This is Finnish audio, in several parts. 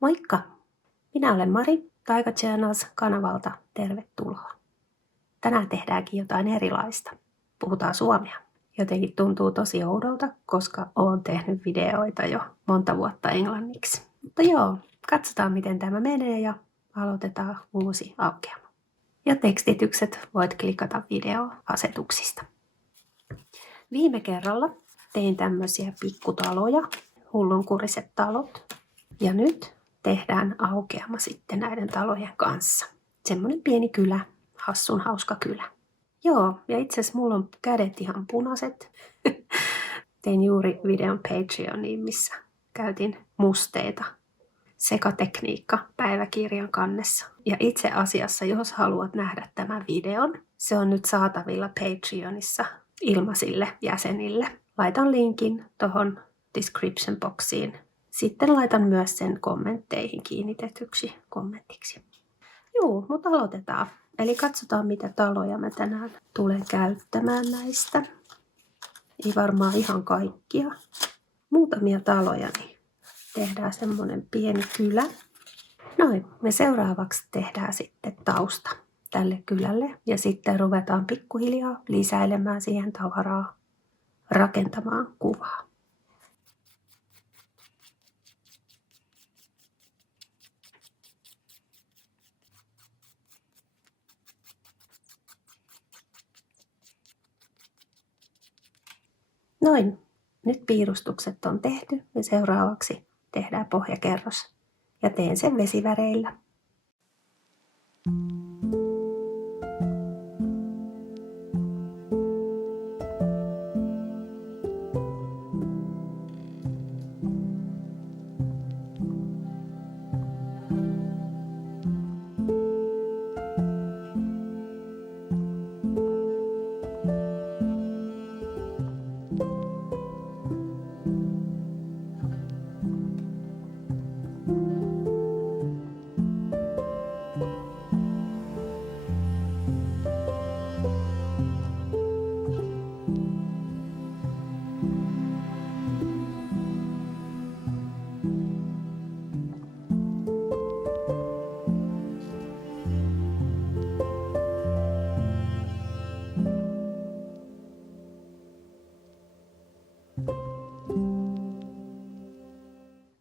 Moikka! Minä olen Mari Taika Channels-kanavalta. Tervetuloa. Tänään tehdäänkin jotain erilaista. Puhutaan suomea. Jotenkin tuntuu tosi oudolta, koska olen tehnyt videoita jo monta vuotta englanniksi. Mutta joo, katsotaan miten tämä menee ja aloitetaan uusi aukeama. Ja tekstitykset voit klikata videoasetuksista. Viime kerralla tein tämmöisiä pikkutaloja, hullunkuriset talot. Ja nyt tehdään aukeama sitten näiden talojen kanssa. Semmoinen pieni kylä, hassun hauska kylä. Joo, ja itse asiassa mulla on kädet ihan punaiset. Tein juuri videon Patreoniin, missä käytin musteita. Sekatekniikka päiväkirjan kannessa. Ja itse asiassa, jos haluat nähdä tämän videon, se on nyt saatavilla Patreonissa ilmaisille jäsenille. Laitan linkin tuohon description boxiin. Sitten laitan myös sen kommentteihin kiinnitetyksi kommentiksi. Joo, mutta aloitetaan. Eli katsotaan mitä taloja mä tänään tulen käyttämään näistä. Ei varmaan ihan kaikkia. Muutamia taloja, niin tehdään semmonen pieni kylä. Noin, me seuraavaksi tehdään sitten tausta tälle kylälle. Ja sitten ruvetaan pikkuhiljaa lisäilemään siihen tavaraa, rakentamaan kuvaa. Noin, nyt piirustukset on tehty ja seuraavaksi tehdään pohjakerros ja teen sen vesiväreillä.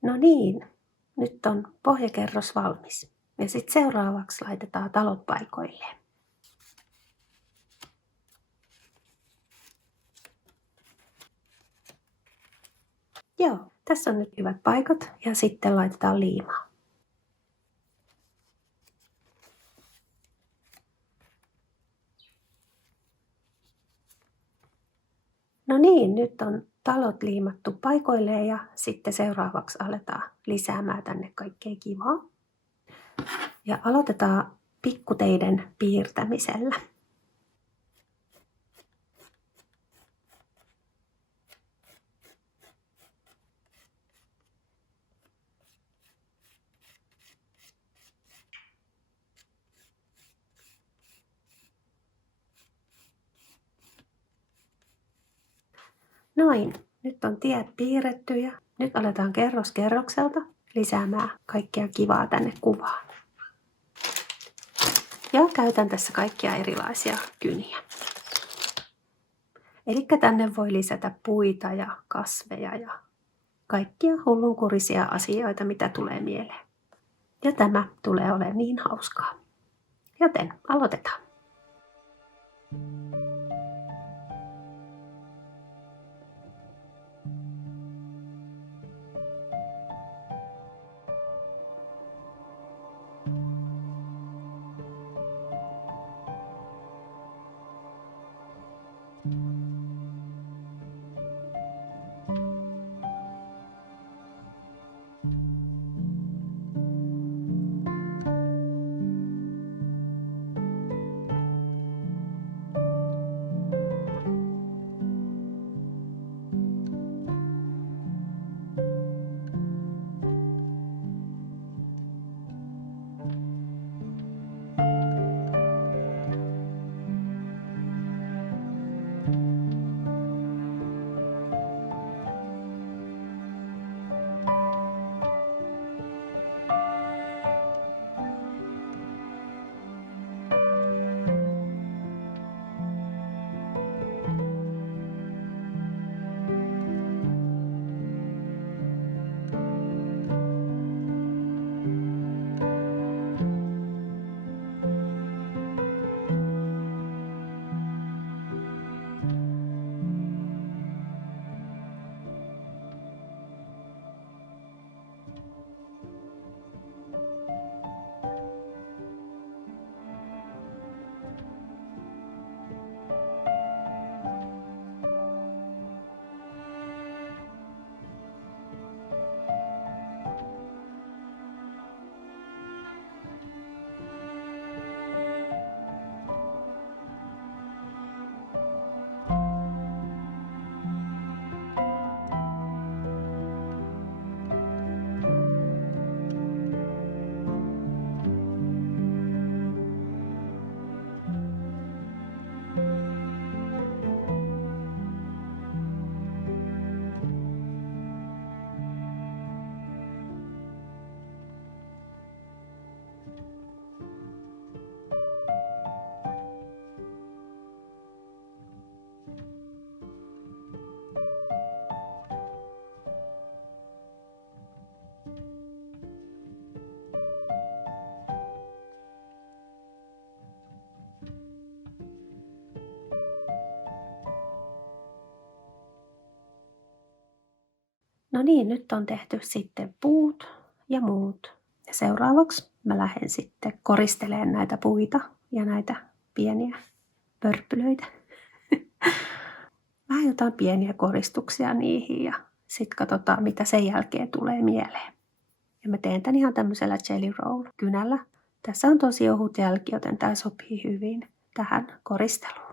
No niin, nyt on pohjakerros valmis. Ja sitten seuraavaksi laitetaan talot paikoilleen. Joo, tässä on nyt hyvät paikat ja sitten laitetaan liimaa. No niin, nyt on talot liimattu paikoilleen ja sitten seuraavaksi aletaan lisäämään tänne kaikkea kivaa. Ja aloitetaan pikkuteiden piirtämisellä. Noin, nyt on tiet piirretty ja nyt aletaan kerros kerrokselta lisäämään kaikkea kivaa tänne kuvaan. Ja käytän tässä kaikkia erilaisia kyniä. Eli tänne voi lisätä puita ja kasveja ja kaikkia hullunkurisia asioita, mitä tulee mieleen. Ja tämä tulee olemaan niin hauskaa. Joten aloitetaan. No niin, nyt on tehty sitten puut ja muut. Ja seuraavaksi mä lähden sitten koristelemaan näitä puita ja näitä pieniä pörppylöitä. Vähän jotain pieniä koristuksia niihin ja sitten katsotaan, mitä sen jälkeen tulee mieleen. Ja mä teen tän ihan tämmöisellä jelly roll -kynällä. Tässä on tosi ohut jälki, joten tää sopii hyvin tähän koristeluun.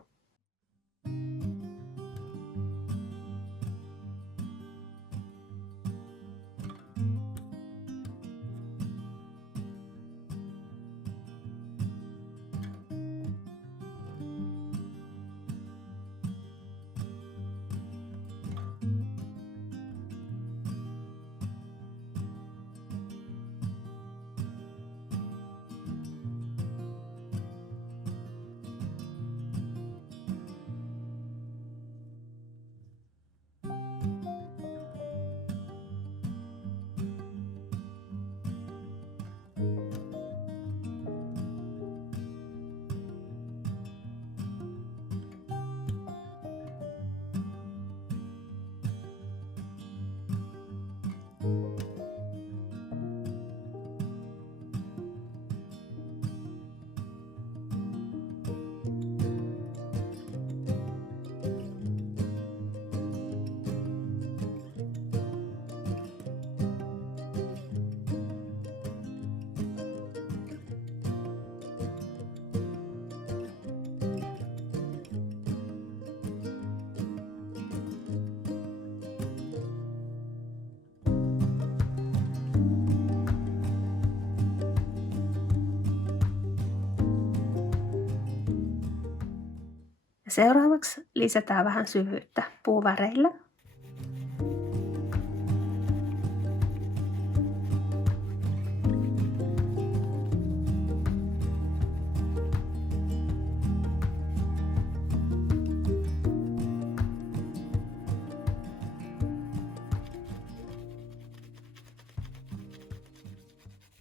Ja seuraavaksi lisätään vähän syvyyttä puuväreillä.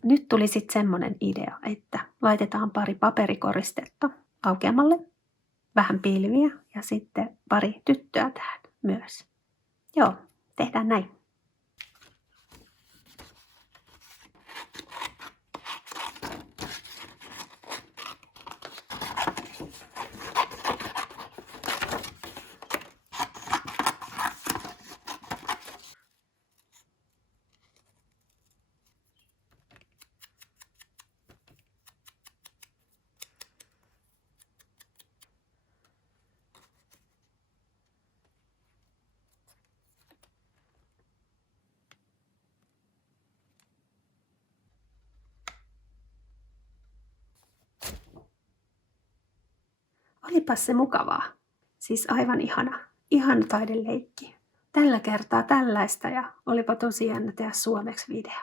Nyt tuli sitten semmoinen idea, että laitetaan pari paperikoristetta aukeamalle, vähän pilviä ja sitten pari tyttöä tähän myös. Joo, tehdään näin. Olipas se mukavaa. Siis aivan ihana taideleikki. Tällä kertaa tällaista ja olipa tosi jännä tehdä suomeksi video.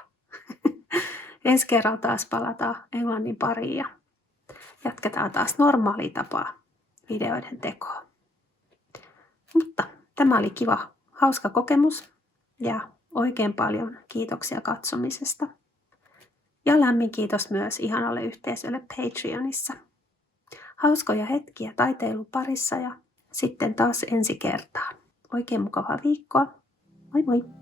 Ensi kerralla taas palataan englannin pariin ja jatketaan taas normaalia tapaa videoiden tekoa. Mutta tämä oli kiva, hauska kokemus ja oikein paljon kiitoksia katsomisesta. Ja lämmin kiitos myös ihanalle yhteisölle Patreonissa. Hauskoja hetkiä taiteilun parissa ja sitten taas ensi kertaan. Oikein mukavaa viikkoa. Moi moi!